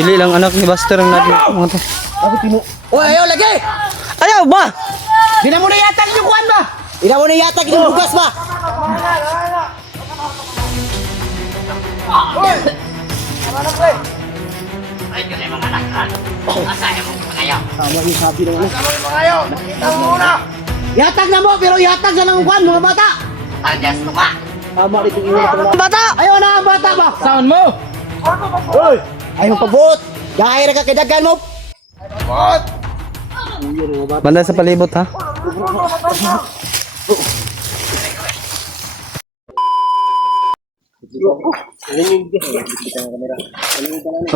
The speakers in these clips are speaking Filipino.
Pili lang anak ni Buster ang natin. Mga to. Oy, ayaw lagi! Ayaw ba? Di na mo na yatag yung kuwan ba? Di na mo na yatag yung bugas ba? Tama yung sabi ng ano. Yatag na mo, pero yatag sa ng kuwan, mga bata! Tama rin yung iwan ng bata! Ayaw na ang bata ba? Saan mo? Hoy! Ayaw pabuot! Gaya na kakidagan mo! Banda sa palibot ha.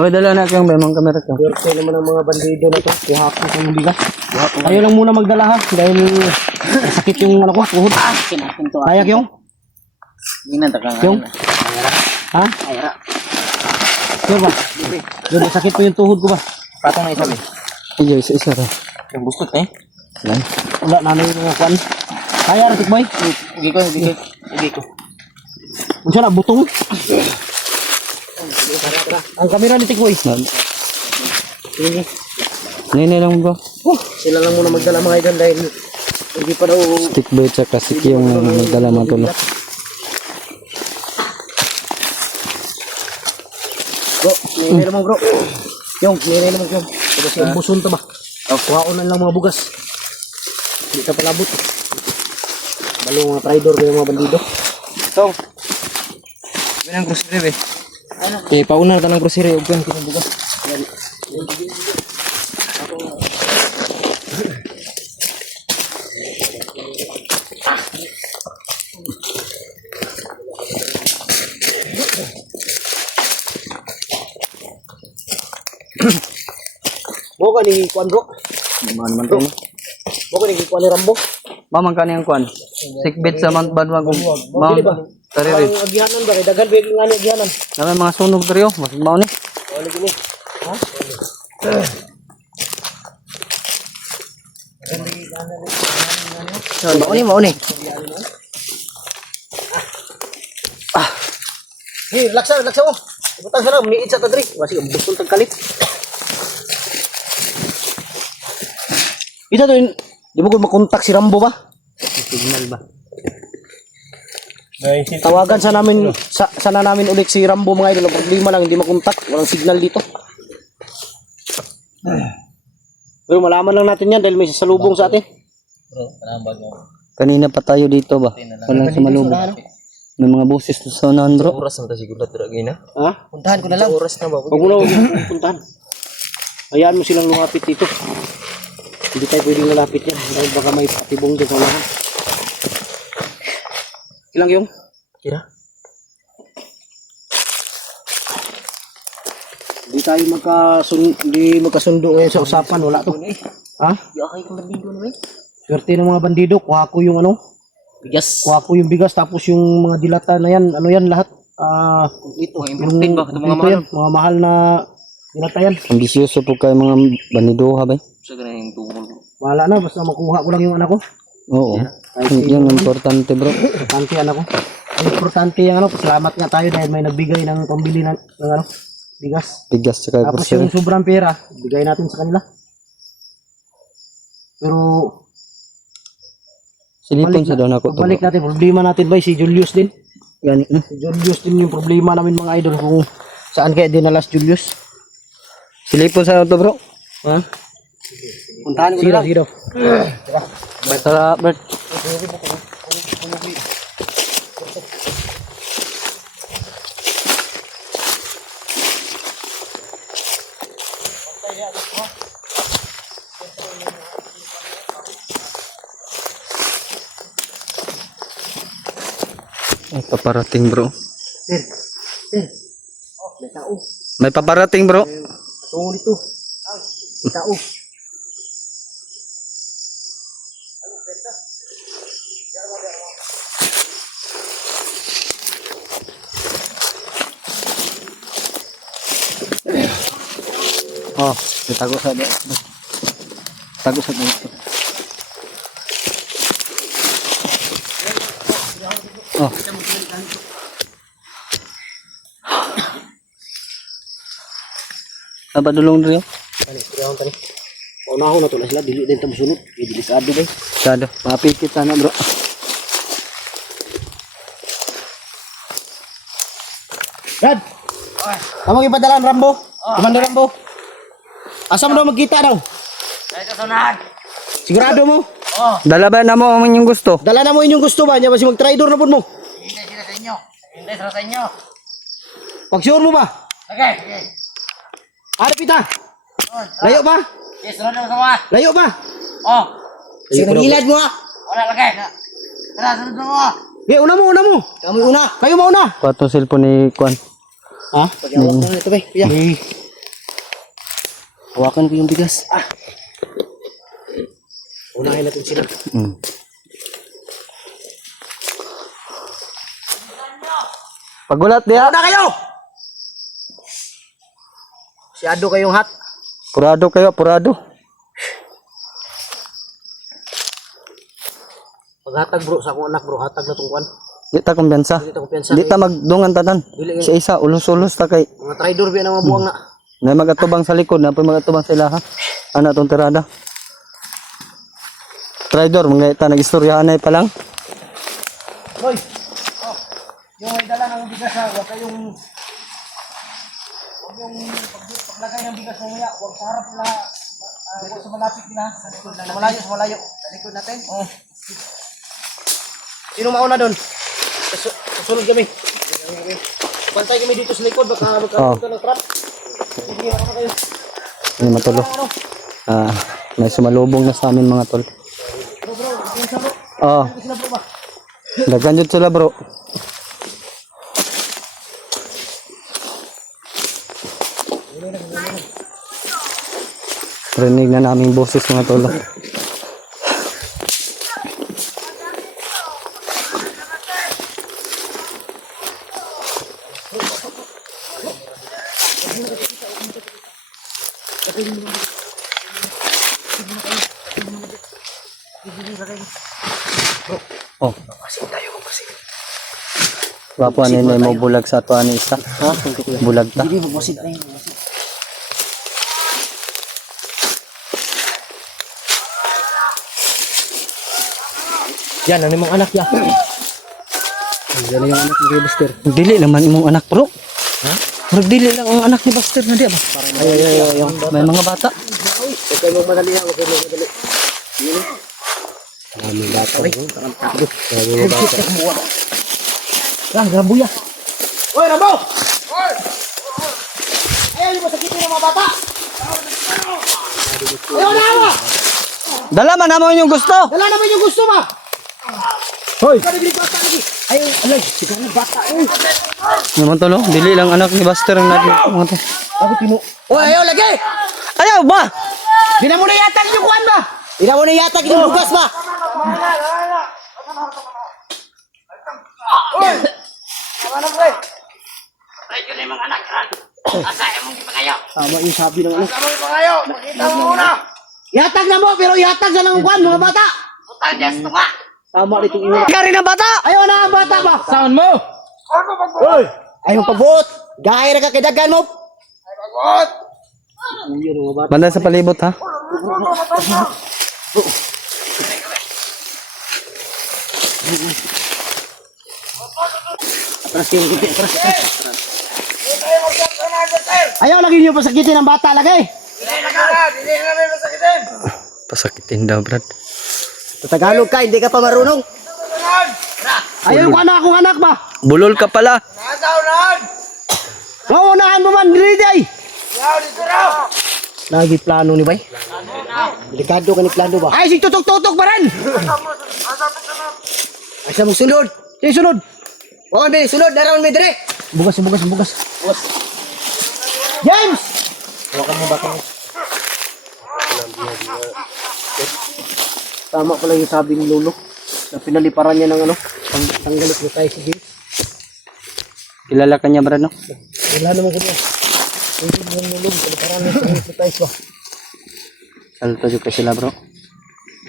Oy, dala na kayong memang kamera ko. Birthday naman ang mga bandido na to. Ihapos ang bigas. Ayaw lang muna magdala ha. Dahil sakit yung ano ko, tuhod. Kaya yung? Yung? Ha? Yung ba? Yung sakit po yung tuhod ko ba? Patong na isa ba? Iyo, isa ra. Yung bustot eh. Wala, nanay yung mga kwan. Kaya ratik boy? Hindi ko. Unsa na, butong? Ang kamera ni Tikboy. Nene lang bro. Sila lang muna magdala mga idol dahil hindi pa daw. Stick boy tsaka si yung nagdala mga tulo. Bro, nilay naman bro. Yung, nilay naman yung. Ito siya buson to ba? Kuhaon na lang mga bugas. Hindi ka palabot. Balo mga traidor kayo mga bandido. So, binang grocery be. Okay, pauna na ng grocery ug kan kitang bugas. Boka ni Kwan bro. Man to. Boka ni Kwan ni Rambo. Mamang kaniyang kwan. Sikbit sa Mount Badwan kung Dili ba? Tariri. Ang agihanan ba? Kay daghan biglang nga ni agihanan. Naman mga sunog diri oh, mas mao ni. Wala gini. Ha? Mau ni. Hey, laksa mo. Ibutang sana, miit sa tadri. Masih bustol tag kalit. Ito to, di mo ko makontak si Rambo ba? Signal ba? Tawagan sana namin ulit si Rambo mga idol. Problema lang, hindi makontak. Walang signal dito. Pero malaman lang natin yan dahil may sasalubong sa atin. Kanina pa tayo dito ba? Walang sumalubong. May mga boses sa unahan bro. Oras na siguro na ha? Puntahan ko na lang. Oras na ba? Huwag mo puntahan. Hayaan mo silang lumapit dito. Hindi tayo pwedeng lalapit yan. Dahil baka may patibong din sa unahan. Ilang yung? Kira? Hindi magkasundo ngayon sa usapan. Wala to. Ha? Okay kung bandido na eh. Swerte ng mga bandido. Kuha ko yung ano? Bigas. Kuha ko yung bigas. Tapos yung mga dilata na yan. Ano yan lahat? Ito, imported ba? Ito mga mahal. Mga mahal na dilata yan. Ambisyoso po kayo mga baniduha ba? Sa ganun yung tungkol. Wala na. Basta makuha ko lang yung anak ko. Oo. Yan ang importante bro. Importante anak ko. Ang importante yung ano. Salamat nga tayo dahil may nagbigay ng pambili ng ano, bigas. Bigas tsaka Tapos grocery. yung sobrang pera, bigay natin sa kanila. Pero Silipon sa doon ako to. balik natin, problema natin ba si Julius din? Yan, si Julius din yung problema namin mga idol kung saan kaya dinalas Julius. Silipon sa to bro. Ha? Puntahan ko na lang. Sige daw. Sarap Bert. May paparating bro. May tao. May paparating bro. Tungo dito. May tao. Oh, itago sa doon. Tago sa doon. Oh. Napadulong rin yun. Tani, turihon tani. Paunahon na to na sila, dili din tamo sunod. Delikado ba? Sado. Mapikit na bro. Brad! Amang ipadala ang Rambo? Commander Rambo? Asa mo daw magkita daw? Dahil kasunod. Sigurado mo? Dala ba na mo ang inyong gusto? Dala na mo inyong gusto ba? Niya ba si mag-traidor na po mo? Hindi sila sa inyo. Hindi sila sa inyo. Pag-sure mo ba? Okay. Okay. Ano pita? Layo ba? Yes, sunod na sama. Layo ba? Oh. Sige, nangilad mo ha? Wala lagi. Tara, sunod na mo. Okay, una mo, una mo. Kami una. Kayo mauna. Pato cellphone ni Kwan. Ha? Pag-awak mo na ito ba? Kuya. Hawakan ko yung bigas. Unahin natin sila. Pagulat dia. Una kayo! Siyado kayong hat. Purado kayo, purado. Paghatag bro, sa akong anak bro, hatag na tungkuan. Di ta kumpiyansa. Dili ta kumpiyansa. Di ta magdungan tanan. Sa isa, ulos-ulos ta kay. Mga traidor ba na mga buwang na? Na magatubang sa likod, na magatubang sa ilaha. Ana tong tirada. Traidor, mga ta nag-istoryahan pa lang. Hoy! Oh, yung may dala ng bigas ha, huwag kayong... Huwag yung paglagay ng bigas mamaya, huwag sa harap na... Huwag sa malapit na. Sa likod na. Malayo, sa malayo. Sa likod natin? Oo. Sino mauna doon? Susunod kami. Bantay kami dito sa likod, baka magkaroon ka ng trap. Sige, baka kayo. May matulo. May sumalubong na sa amin mga tol. Oo. Dagan jud sila bro. Rinig na naming boses mga tol. Oh. Wapo ani na mo bulag sa ato ani isa. Ha? Bulag ta. Hindi, magwasid na yun. Yan, ano yung mga anak ya? Yan na yung anak ni Buster. Dili naman imong anak bro. Ha? Murag dili lang ang anak ni Buster na di ba? Ay, may mga bata. Huwag kayo madali ha, huwag kayo madali. Maraming bata. Maraming bata. Lang, Rambo ya. Oy, Rambo! Oy! Ayaw niyo masakitin ng mga bata! Ayaw na awa! Dala man naman yung gusto. Dala naman yung gusto ba? Hoy! Ikaw naging bata lagi. Ayaw, alay, ikaw ng bata. Naman tolo, dili lang anak ni Buster ang natin. Ako tino. Oy, ayaw lagi! Ayaw ba? Di na mo na yatag yung kuhan ba? Di na mo na yatag yung bugas ba? Oy! Tama yung sabi ng ano. Yatag na mo, pero yatag na lang ang kuhan, mga bata! Tama rin itong ina. Kari na bata. Ayaw na ang bata ba? Saan mo? Oy! Ayaw pagbuot! Gaya na kakidagan mo! Ayaw mga bata. Banda sa palibot ha. Atras kayo, atras. Ayaw lagi niyo pasakitin ang bata lagi. Pasakitin daw brad. Sa Tagalog ka, hindi ka pa marunong. Ayaw ko na akong anak ba? Bulol ka pala. Naunahan mo man, Griday! Lagi plano ni Bay? Delikado ka ni plano ba? Ay, si tutok-tutok pa rin! Ay, siya mong sunod! Siya sunod! Oo, hindi, sunod, naroon may dire! Bugas. James! Hawakan mo baka mo. Tama pala yung sabi ni Lolo na pinaliparan niya ng ano, tanggalit mo tayo si James. Kilala ka niya brad no? Wala naman ko niya. Hindi mo yung Lolo, pinaliparan niya sa tayo ko. Salto juga sila bro.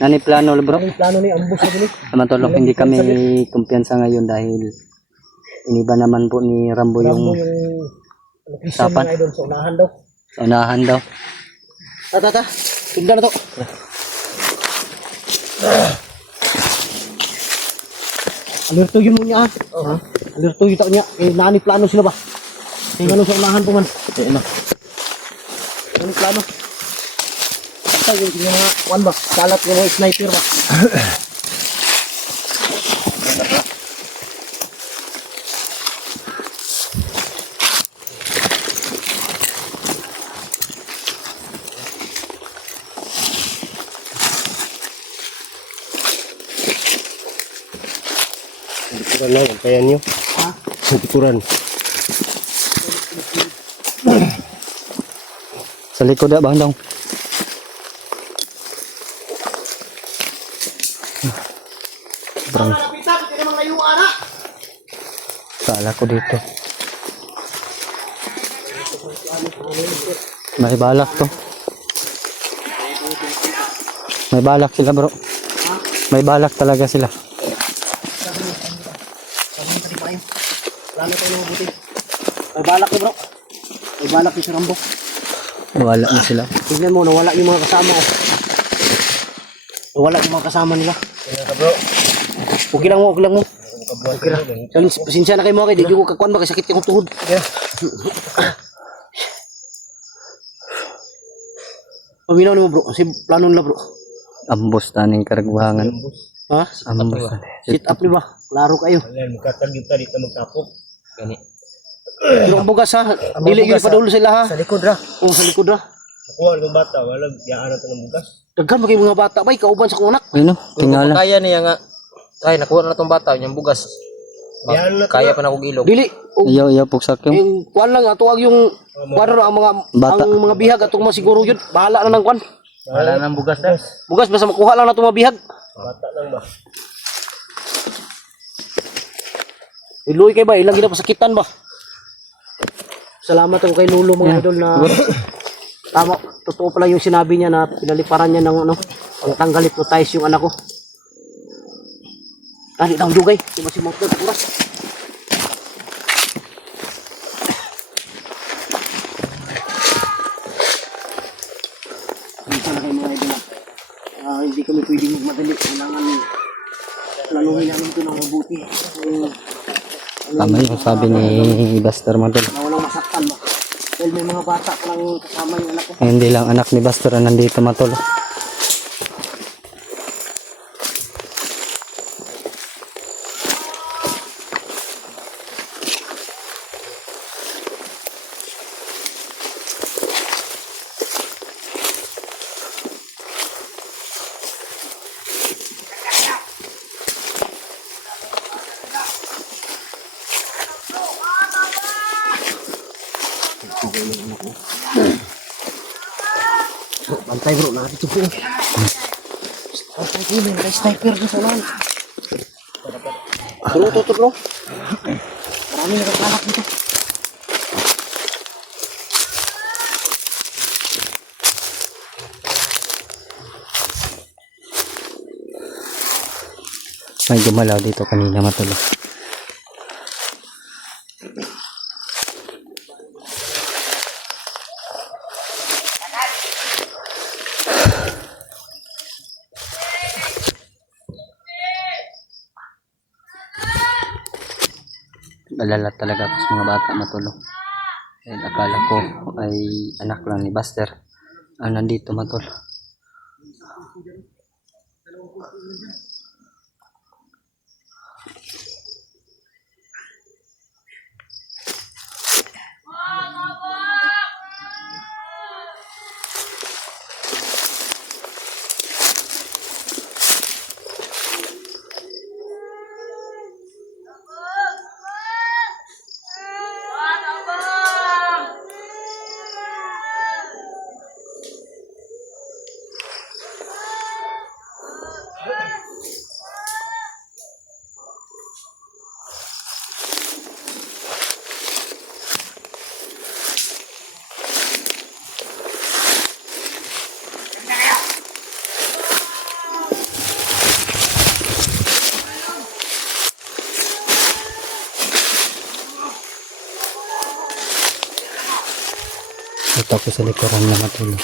Nani plano bro? Ang plano ni ambus na gini. Naman tolong hindi kami kumpiyansa ngayon dahil iniba naman po ni Rambo Rambo yung yung location usapan. mga idol sa unahan daw. Sa unahan daw. Ta. Tingnan na to. Alerto yun mo niya. Alerto yun niya. Eh, nani plano sila ba? Tingnan sa unahan po man. Nani plano? Basta yung mga kuwan ba? Kalat yung mga sniper ba? Likuran na, kaya nyo. Ha? Likuran. Sa likod na bandang. Sobrang kala ko dito. May balak to. May balak sila bro. May balak talaga sila. Plano tayo ng mabuti. May balak ni bro. May balak ni si Rambo. Wala na sila. Tignan mo, nawala yung mga kasama. Nawala yung mga kasama nila. Kaya ka bro. Okay lang mo, okay lang mo. Okay lang. Pasensya na kayo mga kayo. Di ko kakuan ba kasi sakit kong tuhod. Paminaw mo bro. Kasi plano nila bro. Ambos taning karagwangan. Ha? Ambos. Sit up di ba? Klaro kayo. Ayan, magkatag yung dito magtapok. Gani. Pero ang bugas ha. Dili yung padulo sila ha. Sa likod ra. Oo, sa likod ha. Nakuha ng bata, wala yaan natin ng bugas. Daghan ba kayo mga bata ba? Kauban sa kunak. Ano? Tingala. Kaya niya nga. Ay, nakuha na itong bata, yung bugas. Kaya pa na kong ilog. Dili. Iyaw pugsak yung. Yung kuan lang atuwag yung kuan ra ang mga Bata. ang mga bihag atong mga siguro yun. Bahala na ng kuan. Wala nang bugas na. Bugas basta makuha lang na itong mga bihag. Bata lang ba? Iluy kay ba? Ilang gina pasakitan ba? Salamat ako kay Lolo mga idol na tama, totoo pala yung sinabi niya na pinaliparan niya ng ano, pangtanggal hypnotize yung anak ko. Dali daw dugay, di ba si Motor kuras. Dito na kayo mga idol. Hindi kami pwedeng magmadali. Kailangan planuhin namin ito ng mabuti. Tama yung sabi ni Buster Madol. Na walang masaktan ba? Dahil may mga bata pa lang kasama yung anak ko. Hindi lang anak ni Buster ang nandito Matol. Bantay bro, nakatito po. Bantay po, may sniper na sa ulan. Bro, to bro. Marami nakakalak dito. May gumalaw dito kanina Matol. Alala talaga ako sa mga bata Matol. And akala ko ay anak lang ni Buster ang nandito Matol. Dito ako sa likuran na matulog.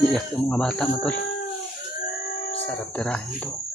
Iyak yung mga bata matol. Sarap tirahin to.